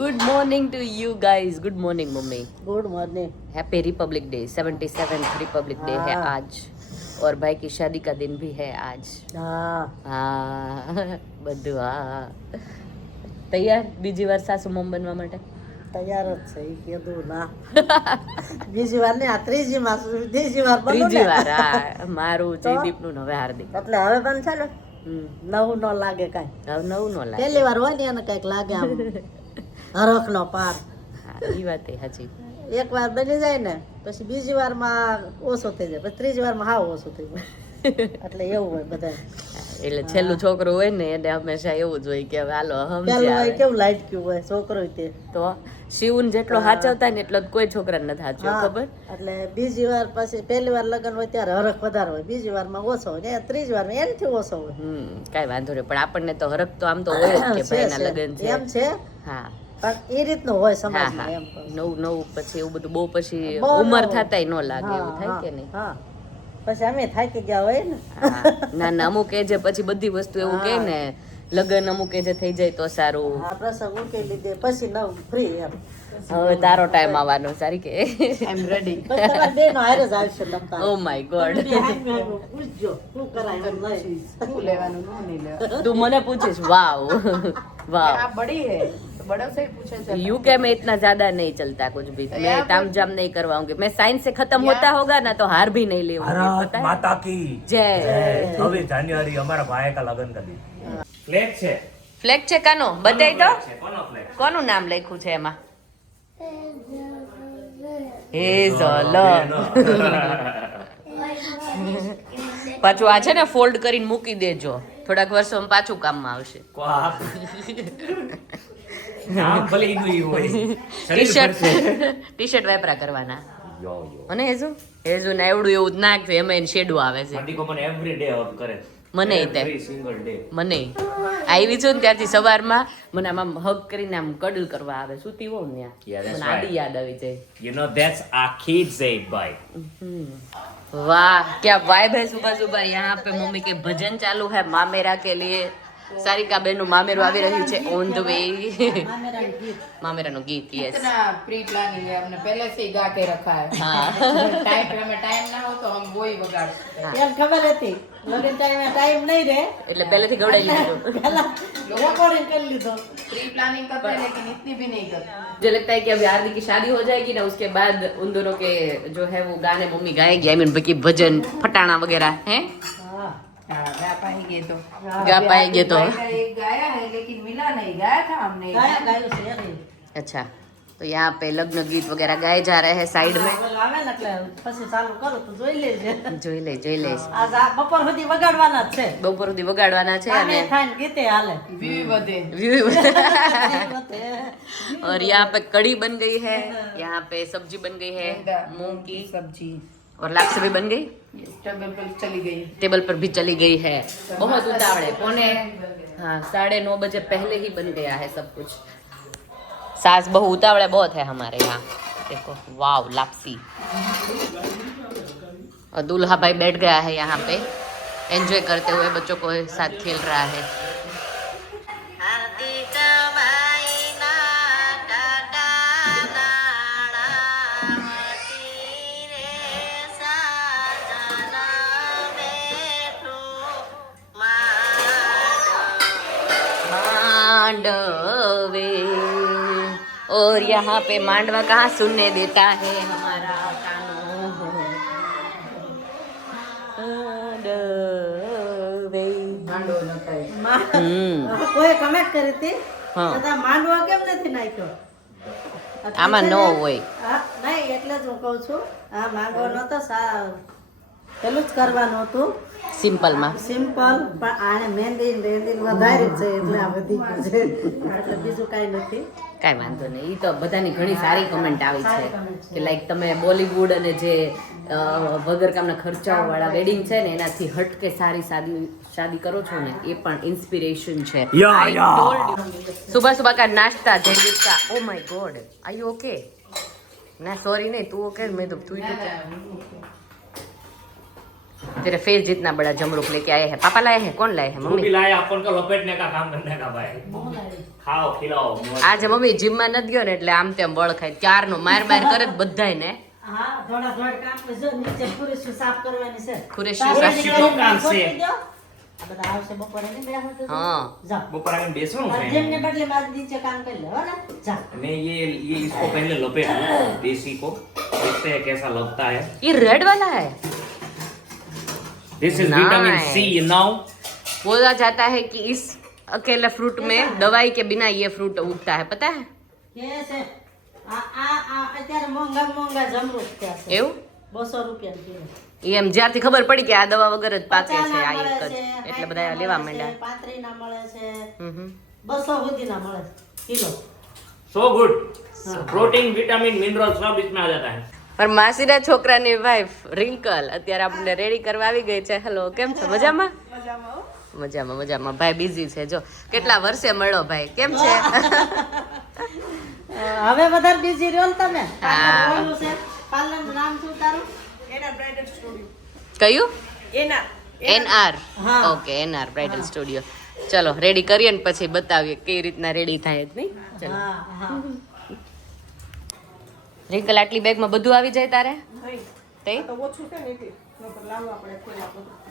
Good morning to you guys. Good morning mummy. Good morning. Happy republic day. 77th republic day है हाँ. आज और भाई की शादी का दिन भी है आज. હા હા બધું હા. તૈયાર બીજી વાર સાસુ મમ બનવા માટે? તૈયાર જ છે ઈ કીધું ના બીજી વાર ને આ ત્રીજી વાર બનો ત્રીજી ને. વાર હા મારું જયદીપનું ને હવે હાર્દિક. એટલે હવે પણ છે ને હમ. નવું ન લાગે કાંઈ. હવે નવું નો લાગે. પહેલી વાર હોય ને એને કંઈક લાગે આમ હરખ નો પાર. હા ઈ વાત એ સાચી. એક વાર બની જાય ને પછી બીજી વારમાં ઓછો થઈ જાય પછી ત્રીજી વારમાં હાવ ઓછું થઈ જાય એટલે એવું હોય બધા. એટલે છેલ્લું છોકરું હોય ને એને હંમેશા એવું જ હોય કે હવે હાલો પેલું સમજ્યા હોય હવે. કેવું લાઈટ ક્યુ હોય છોકરો તે તો શિવન જેટલો હાચવતા ને એટલો જ કોઈ છોકરાને નથી હાચવ્યો હા. ખબર. એટલે બીજી વાર પછી પહેલી વાર લગ્ન હોય ત્યારે હરખ વધારે હોય બીજી વારમાં ઓછો હોય ને ત્રીજી વારમાં એનથી ઓછો હોય. કાઈ વાંધો નહીં પણ આપણને તો હરખ તો આમ તો હોય જ કે ભાઈના લગ્ન છે. એમ છે હા પણ એ રીતનું હોય હા સમાજમાં હા એમ કહું. નવું નવું પછી એવું બધું બહુ પછી બહુ ઉંમર નવું. થતાય ન લાગે એવું થાય હા, કે નહીં. હા પછી અમે થાકી ગયા હોય ને હા. ના ના અમુક એજે પછી બધી વસ્તુ એવું કે ને લગ્ન અમુક એજે થઈ જાય તો સારું. આ પ્રસંગ ઉકેલી લીધે પછી નવ ફ્રી એમ હવે તારો ટાઈમ આવવાનો સારી કે આઈ એમ રેડી પછી તમારા બેનો હારે જ આવશે તમતાર. Oh my God. પૂછજો શું કરાય એમ નહીં. શું લેવાનું નું નહીં લેવાનું તું મને પૂછીશ વાવ वाह आप बड़ी है तो बड़ों से ही पूछे चलता यूके में इतना ज्यादा नहीं चलता कुछ भी. मैं तामझाम नहीं करवाऊंगी. मैं साइंस से खत्म होता होगा ना तो हार भी नहीं लेऊंगी. भारत पता है? माता की जय. 26 जनवरी हमारा भाई का लगन कर दी. फ्लैग છે ફ્લેગ છે કાનો બતાય તો કોનો ફ્લેગ? કોનું નામ લખ્યું છે એમાં? હેઝલ. પાછું આ છે ને ફોલ્ડ કરીને મૂકી દેજો થોડાક વર્ષોમાં પાછું કામમાં આવશે. નામ ભલે ઈનું ઈ હોય. ટી શર્ટ વાપરા કરવાના. યો યો. અને હેઝુ ને એવડું એવું જ નાખજો એમાં એને શેડો આવે છે. માટીકો મને એવરી ડે હગ કરે. મને ય તે. Every single day. મને આવી છું ને ત્યારથી સવારમાં મને આમ હગ કરીને આમ કડલ કરવા આવે સુતી હોઉં ને Yeah, ત્યાં that's મને આડી right. યાદ આવી જાય. You know that's our kids say bye. वाह क्या वाइब है सुबह सुबह. यहाँ पे मम्मी के भजन चालू है मामेरा के लिए. सारिका बेनु मामेरो આવી રહ્યું છે ઓન ધ વે. मामेराનું ગીત યસ. इतना प्री प्लानिंग है हमने पहले से ही गा के रखा है हाँ. टाइम पे हमें टाइम ना हो तो हम वो ही बगाड़ते हैं એમ ખબર હતી લગ્ન ટાઈમે ટાઈમ નહીં રહે એટલે પહેલેથી ગવડાઈ લીધું. પેલા રેકોર્ડિંગ કરી લીધો. प्री प्लानिंग करते हैं लेकिन इतनी भी नहीं करते मुझे लगता है कि अभी हार्दिक की शादी हो जाएगी ना उसके बाद उन दोनों के जो है वो गाने मम्मी गाएगी. आई मीन बाकी भजन फटाना वगैरह हैं હા हाँ गा पाएंगे तो गा पाएंगे तो. भाई का एक गाया है लेकिन मिला नहीं गाया था हमने ગાયા ગાયું છે એની. अच्छा तो यहाँ पे लग्न गीत वगैरह गाए जा रहे हैं साइड में. ઓલો આવે ને એટલે પછી ચાલુ કરો તો જોઈ લેજે. જોઈ લે. આજ આ બપોર સુધી વગાડવાના જ છે. બપોર સુધી વગાડવાના છે આને અને થાય ને ગીતે હાલે. व्यू बदे और यहाँ पे कड़ी बन गई है. यहाँ पे सब्जी बन गई है मूंग की सब्जी और लापसी भी बन गई. टेबल पर चली गई टेबल पर भी चली गई है. बहुत उतावड़ है. पौने हाँ 9:30 बजे पहले ही बन गया है सब कुछ. सास बहु उतावड़ा बहुत है हमारे यहाँ. देखो वाव लापसी. और दूल्हा भाई बैठ गया है यहाँ पे एंजॉय करते हुए बच्चों को साथ खेल रहा है. मांडवे और यहाँ पे मांडवा कहाँ सुनने देता है हमारा कानू. मांडवे. માંડવો ન થાય કોઈ કમેન્ટ કરી હતી હા. દાદા માંડવો કેમ નથી નાખ્યો? આમાં ન હોય. હા, નહીં એટલે જ હું કહું છું આ માંડવો નતો પેલું જ કરવાનું હતું સિમ્પલ માં. સિમ્પલ પણ આને મહેંદી વધારે છે એટલે આ વધી ગયું છે એટલે બીજું કાંઈ નથી. કાંઈ વાંધો નહીં. એ તો બધાની ઘણી સારી કમેન્ટ આવી છે કે લાઈક તમે બોલીવુડ અને જે વગર કામના ખર્ચાઓ વાળા વેડિંગ છે ને એનાથી હટકે સારી શાદી કરો છો ને એ પણ ઇન્સ્પિરેશન છે. Yeah, I yeah. told you. सुबह सुबह का नाश्ता जयदीप का. Oh my God are you okay? ना सॉरी नहीं तू ओके मैं तो तू ही तेरे फेस जितना बड़ा जमरूक लेके आए हैं पापा लाए हैं कौन लाए हैं जो भी मम्मी लाए अपन को लपेटने का काम करने का भाई खाओ खिलाओ આજે મમ્મી જીમમાં નથી ગયો ને એટલે આમ તેમ બળ ખાય ક્યારનો માર માર કરે જ બધાય ને હા થોડા કામ કરજો નીચે ખુરશી સાફ કરવાની છે ખુરેશી ખુરશી તો કામ છે. આ બધા આવશે બપોરે ને બે હતો હા જા બપોર આવીને બેસવાનું છે જેમને બદલે મારે નીચે કામ કરી લે હો ને જા मैं ये इसको पहले लपेट लूं, देसी को देखते हैं कैसा लगता है ये रेड वाला है this is Nice. Vitamin C now बोला जाता है कि इस अकेले फ्रूट में दवाई के बिना ये फ्रूट उगता है पता है કે છે આ અત્યારે મોંઘા જમરૂખ થયા છે એવું 200 રૂપિયા કિલો એ એમ જ્યારથી ખબર પડી કે આ દવા વગર જ પાકે 50 છે ના આ મળે એક જ છે, એટલે 60 બધા ના લેવા મળે છે, માંડ્યા 35 ના મળે છે હમ 200 સુધીના મળે છે kilo so good protein vitamin mineral सब इसमें आ जाता है પણ માસીના છોકરાની વાઈફ રિંકલ અત્યારે આપણને રેડી કરવા આવી ગઈ છે હેલો કેમ છો મજામાં મજામાં ભાઈ બિઝી છે જો કેટલા વર્ષે મળ્યો ભાઈ કેમ છે હવે વધારે બીજી રહ્યો ને તમે હા. બોલું છે પાર્લર નું નામ શું તારું કયું એનઆર હા. ઓકે એનઆર બ્રાઇડલ સ્ટુડિયો ચલો રેડી કરીએ ને પછી બતાવીએ કેવી રીતના રેડી થાય જ નહીં ચલો હા હા રિંકલ આટલી બેગમાં બધું આવી જાય તારે તે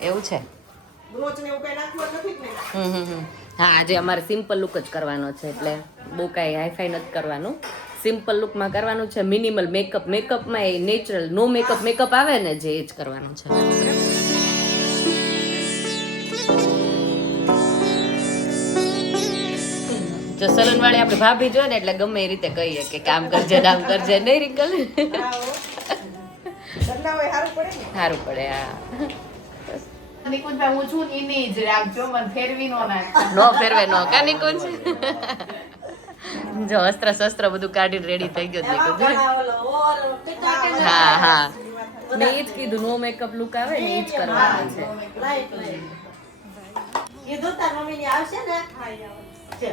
એવું છે હા આજે અમારે સિમ્પલ લુક જ કરવાનો છે એટલે બહુ કાંઈ હાઈફાઈ નથી કરવાનું સિમ્પલ લુકમાં કરવાનું છે મિનિમલ મેકઅપમાં એ નેચરલ નો મેકઅપ આવે ને જે એ જ કરવાનું છે જો સલૂન વાળી આપણે ભાભી જો ને એટલે ગમે એ રીતે કહીએ કે કામ કરજે નામ કરજે નહીં રિંકલ સારું પડે હા નિકુંજભાઈ હું છું ને એની જ રાખજો મને ફેરવી નો નાખ નો ફેરવે નો કાની કોણ છે જો અસ્ત્ર શસ્ત્ર બધું કાઢીને રેડી થઈ ગયો નિકુંજ હા હા મેં એ જ કીધું નો મેકઅપ લુક આવે ને એ જ કરવાનું છે કીધું તાર મમ્મી ની આવશે ને છે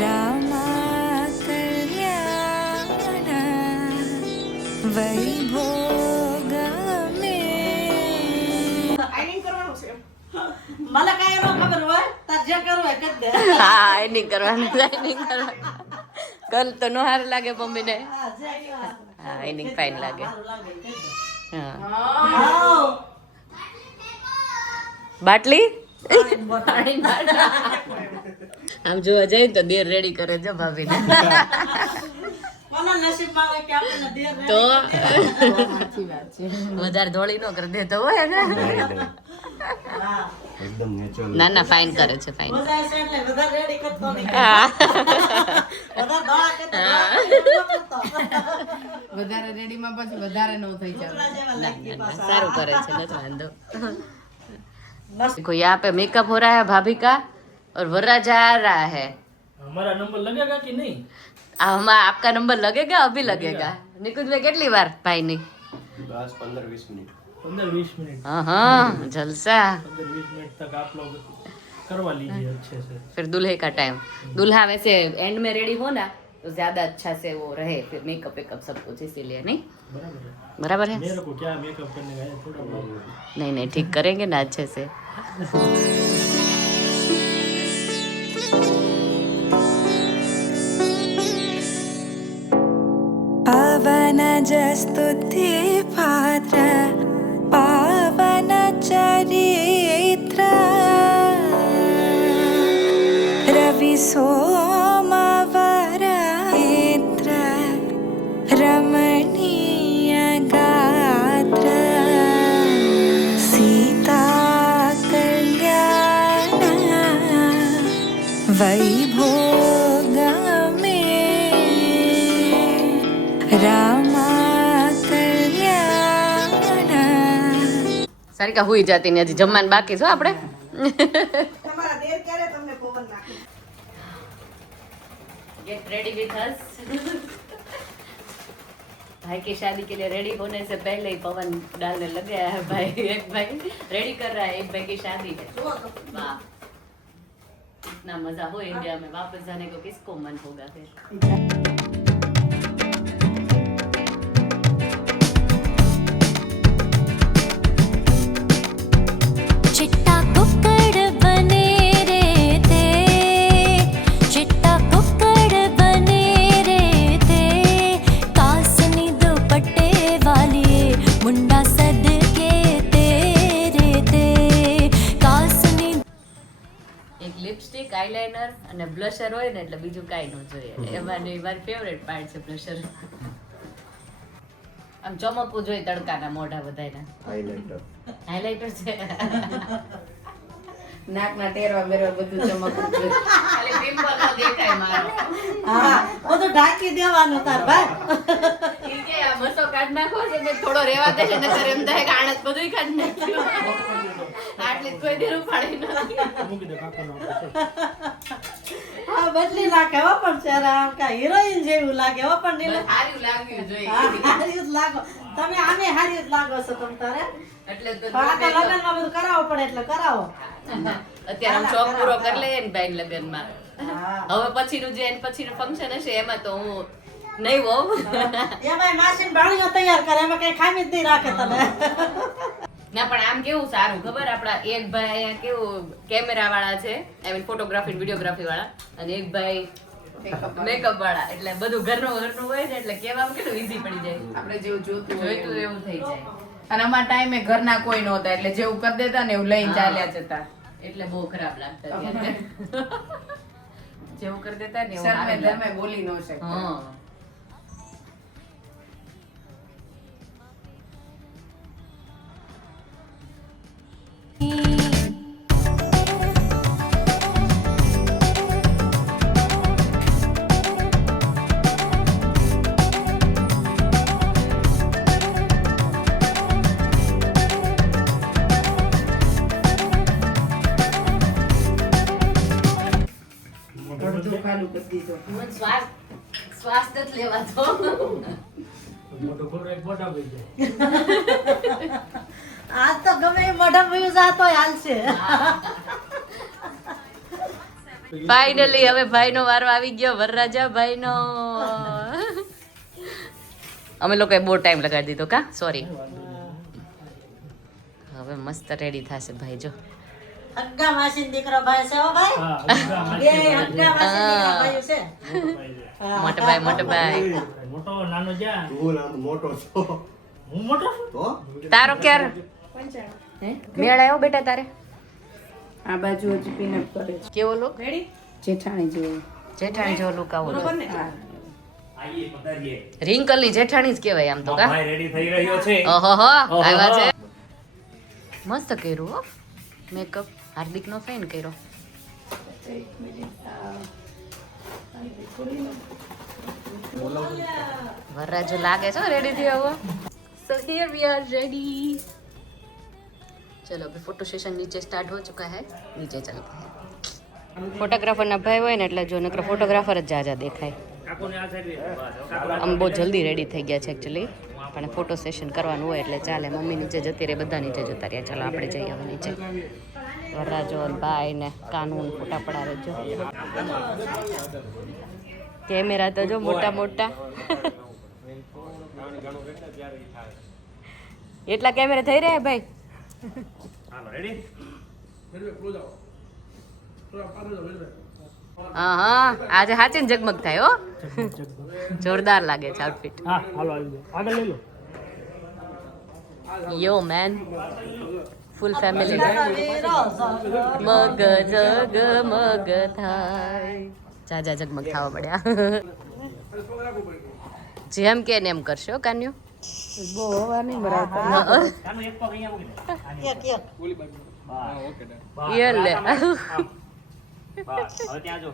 रामा कल्याण वैभोगमे મને કઈ એનો ખબર હોય તાર જે કરવું હોય કરી દે હા એ નહીં કરવાનું કલ તો નો હાર લાગે મમ્મી ને હા જે કહેવાય. હા એ નહીં ફાઇન લાગે સારું લાગે કરી દે. હા હાઉ. બાટલી આમ જોવા જાય ને તો દેર રેડી કરે છે ભાભીને કોના નસીબમાં હોય કે આપણને દેર રહે? તો વધારે ધોળી નો કરી દેતો હોય ને હા. ના ના ફાઇન કરે છે ફાઇન વધારે છે એટલે વધારે રેડી કરતો નહીં. હા વધારે દોડા કરતો, દોડા કરતો. વધારે રેડીમાં પછી વધારે ન થઈ જાય છોકરા જેવા ના, લાગી ना, ना, પાછા. सारू करे छे નથી વાંધો देखो यहाँ पे मेकअप हो रहा है भाभी का और वर्रा जा रहा है हमारा नंबर लगेगा कि नहीं हमारा आपका नंबर लगेगा अभी लगेगा निकुंज भाई કેટલી વાર ભાઈ ની 15-20 मिनट हाँ हाँ जलसा 15-20 मिनट तक आप लोग करवा लीजिए अच्छे से फिर दूल्हे का टाइम दूल्हा वैसे एंड में रेडी हो ना तो ज्यादा अच्छा से वो रहे फिर मेकअप वेकअप सब कुछ इसीलिए नहीं बराबर है बराबर है मेरे को क्या मेकअप करने का है थोड़ा बहुत नहीं नहीं ठीक करेंगे ना अच्छे से पावन जस्तुति पात्र पावन चरित्र रवि सोमवरनेत्र रमणीय गात्र सीता कल्याण वैभोगमे रामा कल्याण સારિકા હુઈ જાતી ને હજી જમવાનું બાકી છે હો આપણે गेट रेडी विथ अस भाई की शादी के लिए रेडी होने से पहले ही पवन डालने लग गया है भाई एक भाई रेडी कर रहा है एक भाई की शादी है वाह इतना मजा हो इंडिया में वापस जाने को किसको मन होगा फिर ને બ્લશર હોય ને એટલે બીજું કાંઈ ન જોઈએ. એમાંની મારી ફેવરેટ પાર્ટ છે બ્લશર. આમ ચમકવું જોઈએ તડકાના મોઢા બધાયના. હાઇલાઇટર છે. નાકના ટેરવા બેરવા બધું ચમકવું જોઈએ. ખાલી પિમ્પલ ન દેખાય મારો. હા બધું ઢાંકી દેવાનું તાર ભાઈ. ઈ કે આ મસો કાઢ નાખો છે ને થોડો રેવા દે છે નકર એમ થાય કે આણસ બધુંય કાઢ નાખ્યું. આટલી કોઈ દેરું પાડી નથી. મૂકી દે કાકાનો. હા બદલી નાખે હો પણ ચહેરા આમ કા હિરોઈન જેવું લાગે હો પણ નીલમ. સારું લાગ્યું જોઈએ. હા હારી જ લાગો તમે આમે હારી જ લાગો છો તમ તારે. એટલે તો પણ આ તો લગ્નમાં બધું કરાવવું પડે એટલે કરાવો. અત્યારે આમ શોખ પૂરો કરી લઈએ ને ભાઈ લગ્નમાં. હા હવે પછીનું જે એના પછીનું ફંક્શન હશે એમાં તો હું નહીં હોઉં. એમાંય માસીને બાળીઓ તૈયાર કરે એમાં કઈ ખામી જ નહીં રાખે તમે. ના પણ આમ કેવું સારું ખબર આપડા એક ભાઈ અહીંયા કેવું કેમેરા વાળા છે આઈ મીન ફોટોગ્રાફી વિડીયોગ્રાફી વાળા અને એક ભાઈ મેકઅપ વાળા એટલે બધું ઘરનું હોય ને એટલે કેવામાં કેટલું ઈઝી પડી જાય. આપણે જેવું જોતું હોય જોઈતું એવું થઈ જાય અને અમારા ટાઈમે ઘરના કોઈ નહોતા એટલે જેવું કરી દેતા ને એવું લઈને ચાલ્યા જતા. એટલે બહુ ખરાબ લાગતા ત્યારે. જેવું કરી દેતા ને એવું શરમે સારું ધર્મે લાગે. બોલી ન શકતા. હા અડધું ખાલું કરી દીધું. મને શ્વાસ જ લેવાતો. મોટો ઘોડો એક મોટા ભાઈ જાય. આજ તો ગમે એ મોઢા ભયું જાતો હાલશે. ફાઇનલી હવે ભાઈનો વારો આવી ગયો. વરરાજા ભાઈનો. અમે લોકોએ બહુ ટાઈમ લગાડી દીધો કા સોરી. હવે મસ્ત રેડી થશે ભાઈ જો. હગ્ગા માસીનો દીકરો ભાઈ છે હો ભાઈ. હા, ઉગા બે માછી હગ્ગા માસીનો દીકરા ભાઈ છે. મોટો ભાઈ મોટો ભાઈ. મોટો નાનો જા. તું આમ મોટો છો હું મોટો છું. તો તારો ક્યારે મેળ આવ્યો બેટા તારે? આ બાજુ હજી પીનઅપ કરે છે. કેવો લુક? જેઠાણી જેવું. જેઠાણી જેવો લુક આવો હા. આઈએ પધારીએ. રિંકલ ની જેઠાણી જ કહેવાય આમ તો કા. ભાઈ રેડી થઈ રહ્યો છે. ઓહો આવ્યા છે. મસ્ત કર્યું હો મેકઅપ. હાર્દિક નો ફેન કર્યો. વરરાજો લાગે છે રેડી થયો હવે. So here we are ready. चलो अभी फोटो सेशन नीचे स्टार्ट हो चुका है. नीचे चलते हैं. फोटोग्राफर ना भाई હોય ને એટલે જો નકર ફોટોગ્રાફર જ જાજા દેખાય. કાકોને આ સાઈડ બસ. આમ બહુ જલ્દી રેડી થઈ ગયા છે એકચ્યુઅલી પણ ફોટો સેશન કરવાનું હોય એટલે ચાલે. મમ્મી નીચે જતી રહે બધા નીચે જતા રહ્યા. ચાલો આપણે જઈએ હવે નીચે. વરરાજો ભાઈ ને કાનૂન ફોટા પડાવે જો. કેમેરા તો જો મોટા મોટા. એટલા કેમેરા થઈ રહ્યા ભાઈ. હાલો રેડી. હા હા આજે હાચીને જગમગ થાય હો. જોરદાર લાગે છે આઉટફિટ. હા હાલો આવી જાઓ. આગળ લઈ લો. યો મેન ફૂલ ફેમિલી મગ જગ મગ થાય. જાજા જગમગ થવા પડ્યા. જેમ કે ને એમ કરશો કાન્યો. બહુ હવા નહીં ભરાવતા. કાનો એક પગ અહીંયા મૂકી દે. એક એક. એ લે બસ હવે ત્યાં જો.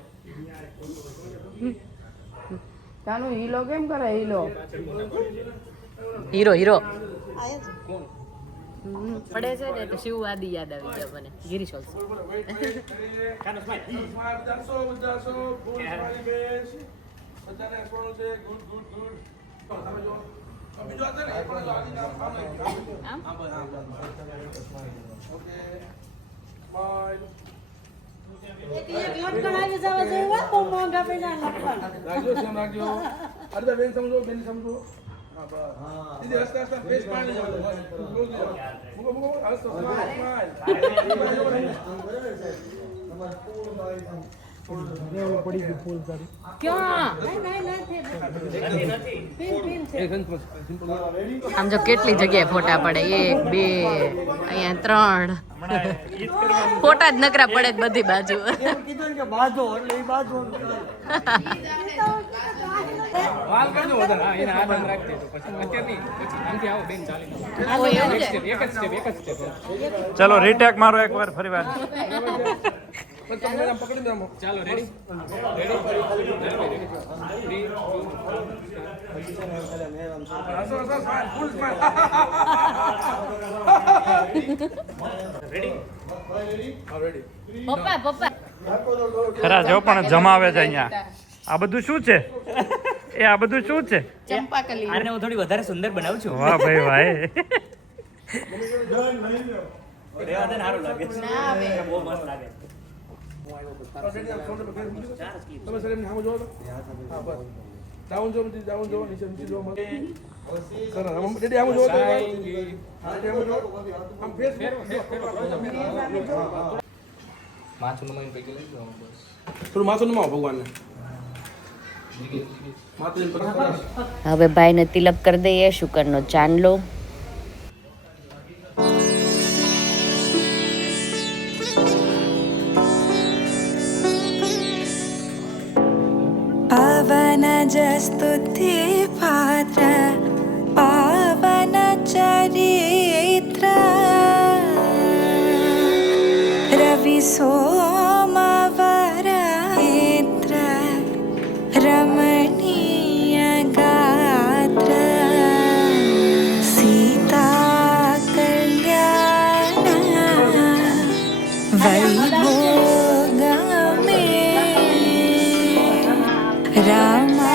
તાનું હીલો કેમ કરે હીલો? હીરો હીરો આયા છે. પડે છે ને તો શિવ આદિ યાદ આવી ગયા મને. ગિરીશ ઓલ્સો. કાનો સ્માઈલ. એક લટકણ આવી જવા જોઈએ હો, બહુ મોંઘા પૈસા લટકણ. રાખજો સેમ રાખજો અડધા બેન સમજો બેન સમજો હા બસ દીદી હસતા હસતા ફેસ પાણી જાવ બસ ક્લોઝ જાવ મુકો મુકો હસતો સ્માઈલ પડી ગયું ફૂલ તારી ક્યાં એક સિમ્પલ આમ જો કેટલી જગ્યાએ ફોટા પડે 1 2 અહીંયા 3 ફોટા જ નકરા પડે જ બધી બાજુ વાલ કરજો વધારે હા એને હાથ આમ રાખી દેજો પછી અત્યારે નહીં પછી આમથી આવો બેન ચાલી એક જ સ્ટેપ ચલો રીટેક મારો એકવાર ફરીવાર બસ તમે આમ પકડી દો આમ. ચાલો રેડી હસો, હસો, smile, full smile. હા, ready. પપ્પા ખરા જો પણ જમાવે છે અહીંયા આ બધું શું છે એ આ બધું શું છે ચંપાકલી આને હું થોડી વધારે સુંદર બનાવું છું વાહ ભાઈ વાહ રેવા દે ને સારું લાગે ના આવે બહુ મસ્ત લાગે Ready, આમ shoulder પર મૂકી દો. તમે સર એમને સામે જોવો તો. હા, બસ. Down જો, down જો, નીચે જો. સરસ. આમ ready, આમ જોવો તો. હા, ready, આમ જોવો. આમ face માથું નમાઈને પૈકી લઈ જાઓ બસ થોડું માથું નમાવો ભગવાનને. માથું એમ પકડ. હવે ભાઈને તિલક કરી દઈએ શુકરનો ચાંદલો पवन जस्तुति पात्र पावन चरित्र रवि सोमवर नेत्र रमणीय गात्र सीता कल्याण वैभोग रामा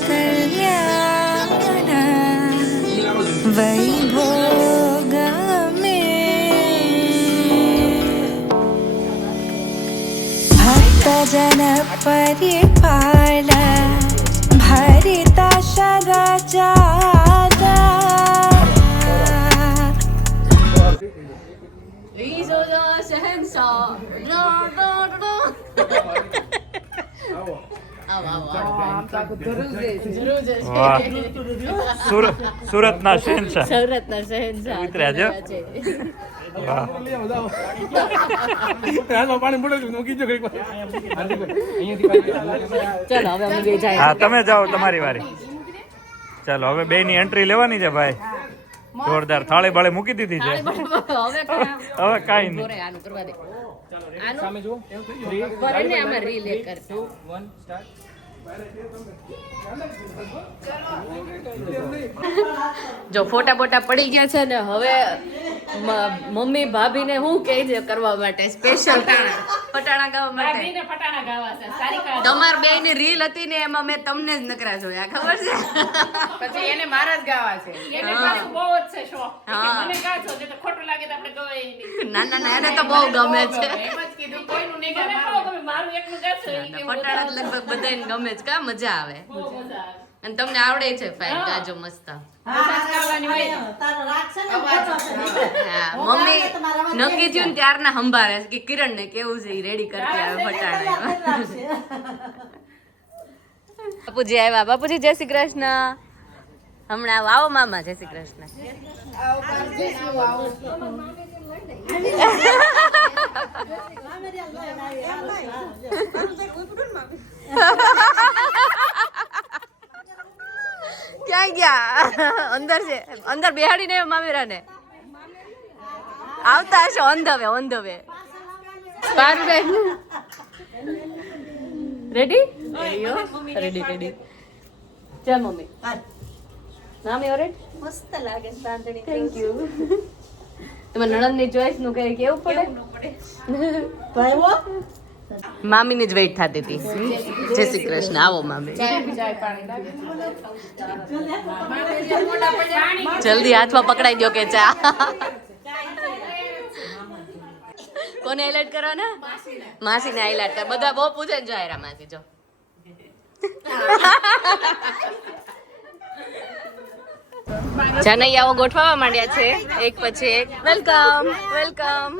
कल्याण वैभोग भक्तजन परिपाल भरिता शरजादा વાહ સુરતના શહેનશાહ સુરતના શહેનશાહ ઉતર્યા છે વાહ લઈ આવો, જાઓ. હાથમાં પાણી પડે છે, મૂકી દો કંઈક વાર. ચલો હવે અમે બે જાય હા તમે જાઓ તમારી વારી ચાલો હવે બે ની એન્ટ્રી લેવાની છે ભાઈ જોરદાર થાળી બાળી મૂકી દીધી છે હવે કાંઈ નહીં આનું કરવા દે સામે જુઓ ભરે ને આમાં રીલ એક કર 2 1 સ્ટાર્ટ જો ફોટા બોટા પડી ગયા છે ને હવે મમ્મી ભાભીને શું કહે છે કરવા માટે સ્પેશિયલ પટાણા ગાવા માટે તમાર બે ની રીલ હતી ને એમાં મેં તમને જ નકરા જોયા ખબર છે પછી એને મારા જ ગાવા છે એને પાછું બહુ જ છે શોખ હા. મને ગાજો જે તો ખોટું લાગે તો આપણે ગવાય નહીં ના ના ના એને તો બહુ ગમે છે એમ જ કીધું કોઈનું નહીં ગાય મારું મારું એકનું ગાજો ઈ કે પટાણા તો લગભગ બધાને ગમે છે કા મજા આવે બહુ મજા આવે અને તમને આવડે છે ફાઈન ગાજો મસ્ત તારો રાગ છે ને ખોટો છે. હા મમ્મી નક્કી થયું ને ત્યારના સંભાળે છે કે કિરણ ને કેવું છે ઈ રેડી કરતી આવે પટાણા બાપુજી આવ્યા બાપુજી જય શ્રી કૃષ્ણ હમણાં આવો મામા જય શ્રી કૃષ્ણ ક્યાં ગયા અંદર છે અંદર બેહાડીને મામેરાને આવતા હશે on the way ready ready ready ચાલ મમ્મી નામ ઓરેટ મસ્ત લાગે છે બાંધણી. થેન્ક યુ તમારા નણંદની ચોઈસ નું કઈ કેવું પડે ભાઈઓ મામીની જ વેઇટ થતી હતી જય શ્રી કૃષ્ણ આવો મામી જલ્દી હાથમાં પકડાઈ દો કે ચા કોને હાઈલાઇટ કરો ને માસીને હાઈલાઇટ કર બધા બહુ પૂછે ને જાયરા માસી જો જનૈયાઓ ગોઠવવા માંડ્યા છે એક પછી એક વેલકમ વેલકમ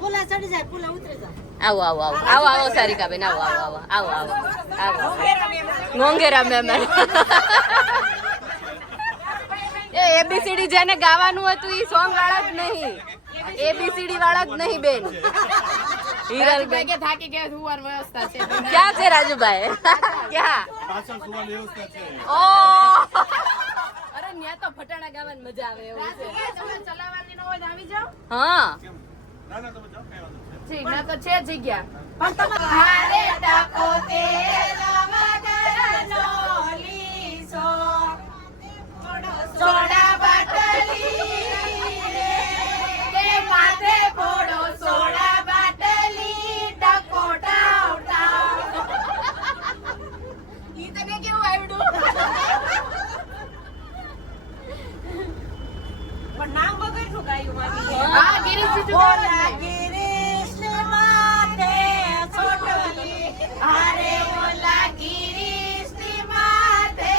પુલા ચડી જાય પુલા ઉતરી જાય આવો આવો આવો આવો આવો સારિકા બેન આવો આવો આવો આવો આવો આવો મોંઘેરા મેમ એ એબીસીડી જેને ગાવાનું હતું ઈ સોંગ વાળા જ નહીં એબીસીડી વાળા જ નહીં બેન હિરલ બેન કે થાકી ગયા સુવાર વ્યવસ્થા છે ક્યાં છે રાજુભાઈ ક્યાં ઓ અરે ન્યા તો ફટાણા ગાવાની મજા આવે એવું છે તમે ચલાવવાની ન હોય તો આવી જાઓ હા ઠીક ના તો છે જગ્યા પણ તમે હારે ટાકો તે રમગરનો લીસો સોડા બાટલી રે તે માથે ફોડો સોડા બાટલી ટકો ટાવ ટાવ ઈ તને કેવું આવડ્યું પણ નામ વગર શું ગાયું મામી હા ગિરીશ બોલા ગિરીશ માથે ચોટલી અરે બોલા ગિરીશ માથે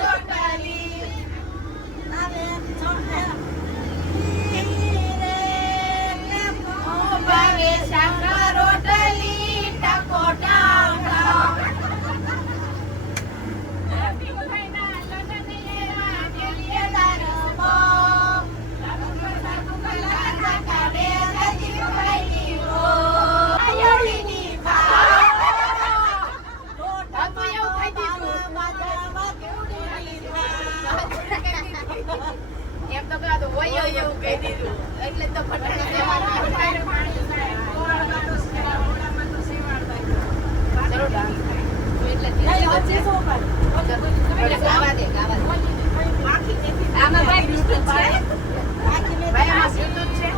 ચોટલી અરે ચોટલી રે ઓ ભાવે શાકર રોટલી ટકો ટાવ ટાવ એમ તો પેલા તો હોય એવું કહી દીધું એટલે તો ફટાણા આમાં ભાઈ બિસ્કુટ છે ભાઈ આમાં બિસ્કુટ છે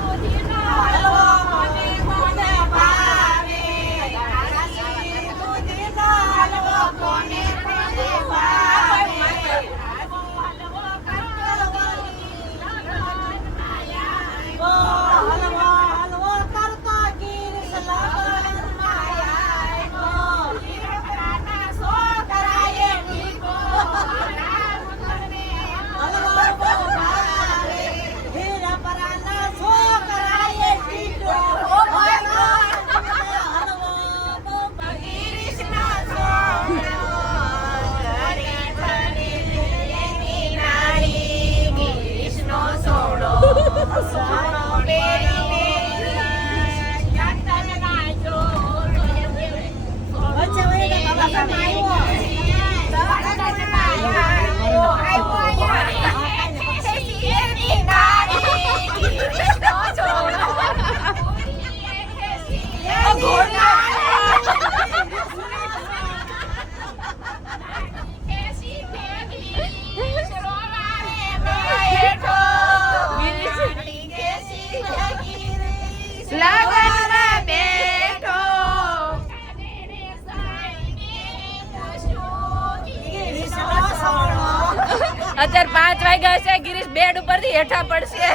અત્યારે 5 વાગ્યા છે ગિરીશ બેડ ઉપરથી હેઠા પડશે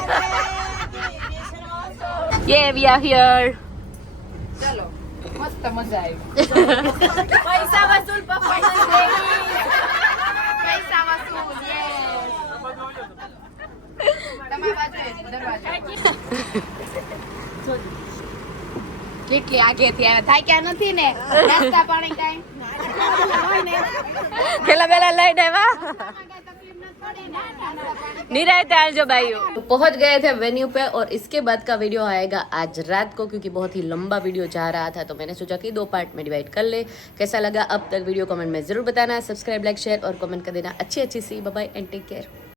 યે વી આર હિયર ચલો મસ્ત મજા આવી પૈસા વસૂલ પરફોર્મન્સ પૈસા વસૂલ તમારી બાજુ દરવાજો કેટલી આગેથી આવ્યા થાક્યા નથી ને નાસ્તા પાણી કાઈ खेला बेला लाइट है वाह निरायते आलजो भाइयों पहुंच गए थे वेन्यू पे और इसके बाद का वीडियो आएगा आज रात को क्योंकि बहुत ही लंबा वीडियो जा रहा था तो मैंने सोचा कि 2 पार्ट में डिवाइड कर ले कैसा लगा अब तक वीडियो कमेंट में जरूर बताना सब्सक्राइब लाइक शेयर और कमेंट कर देना अच्छी सी bye bye and take care.